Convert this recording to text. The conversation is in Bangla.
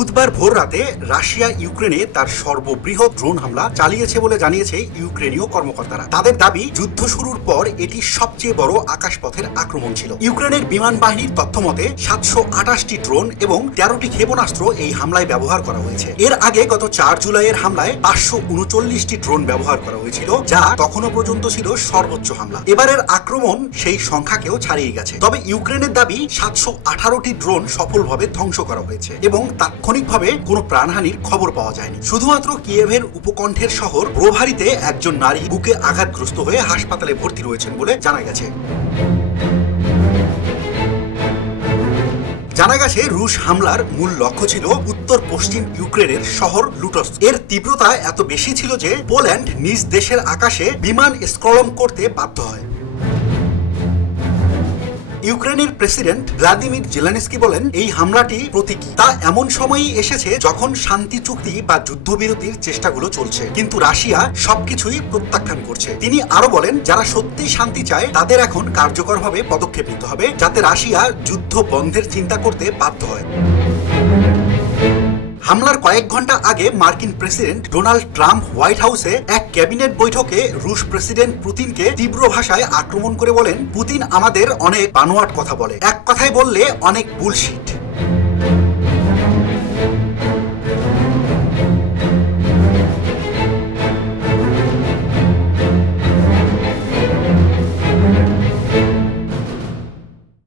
বুধবার ভোর রাতে রাশিয়া, ইউক্রেনে তার সর্ববৃহৎ ড্রোন হামলা চালিয়েছে বলে জানিয়েছে ইউক্রেনীয় কর্মকর্তারা। তাদের দাবি, যুদ্ধ শুরুর পর এটি সবচেয়ে বড় আকাশপথের আক্রমণ ছিল। ইউক্রেনের বিমান বাহিনীর তথ্য মতে, সাতশো আঠাশটি ড্রোন এবং তেরোটি ক্ষেপণাস্ত্র এই হামলায় ব্যবহার করা হয়েছে। এর আগে গত চার জুলাইয়ের হামলায় পাঁচশো উনচল্লিশটি ড্রোন ব্যবহার করা হয়েছিল, যা তখনও পর্যন্ত ছিল সর্বোচ্চ হামলা। এবারের আক্রমণ সেই সংখ্যাকেও ছাড়িয়ে গেছে। তবে ইউক্রেনের দাবি, সাতশো আঠারোটি ড্রোন সফলভাবে ধ্বংস করা হয়েছে এবং তাৎক্ষণিকভাবে কোনো প্রাণহানির খবর পাওয়া যায়নি। শুধুমাত্র কিয়েভের উপকণ্ঠের শহর ব্রোভারিতে একজন নারী বুকে আঘাতগ্রস্ত হয়ে হাসপাতালে ভর্তি রয়েছেন বলে জানা গেছে। জানা গেছে, রুশ হামলার মূল লক্ষ্য ছিল উত্তর পশ্চিম ইউক্রেনের শহর লুটস এর তীব্রতা এত বেশি ছিল যে পোল্যান্ড নিজ দেশের আকাশে বিমান স্ক্রলম করতে বাধ্য হয়। ইউক্রেনের প্রেসিডেন্ট ভ্লাদিমির জেলানিস্কি বলেন, এই হামলাটি প্রতীকী। তা এমন সময়ই এসেছে যখন শান্তি চুক্তি বা যুদ্ধবিরতির চেষ্টাগুলো চলছে। কিন্তু রাশিয়া সবকিছুই প্রত্যাখ্যান করছে। তিনি আরও বলেন, যারা সত্যি শান্তি চায়, তাদের এখন কার্যকরভাবে পদক্ষেপ নিতে হবে, যাতে রাশিয়া যুদ্ধ বন্ধের চিন্তা করতে বাধ্য হয়। হামলার কয়েক ঘণ্টা আগে মার্কিন প্রেসিডেন্ট ডোনাল্ড ট্রাম্প হোয়াইট হাউসে এক ক্যাবিনেট বৈঠকে রুশ প্রেসিডেন্ট পুতিনকে তীব্র ভাষায় আক্রমণ করে বলেন, পুতিন আমাদের অনেক বানোয়াট কথা বলে। এক কথায় বললে অনেক বুলশিট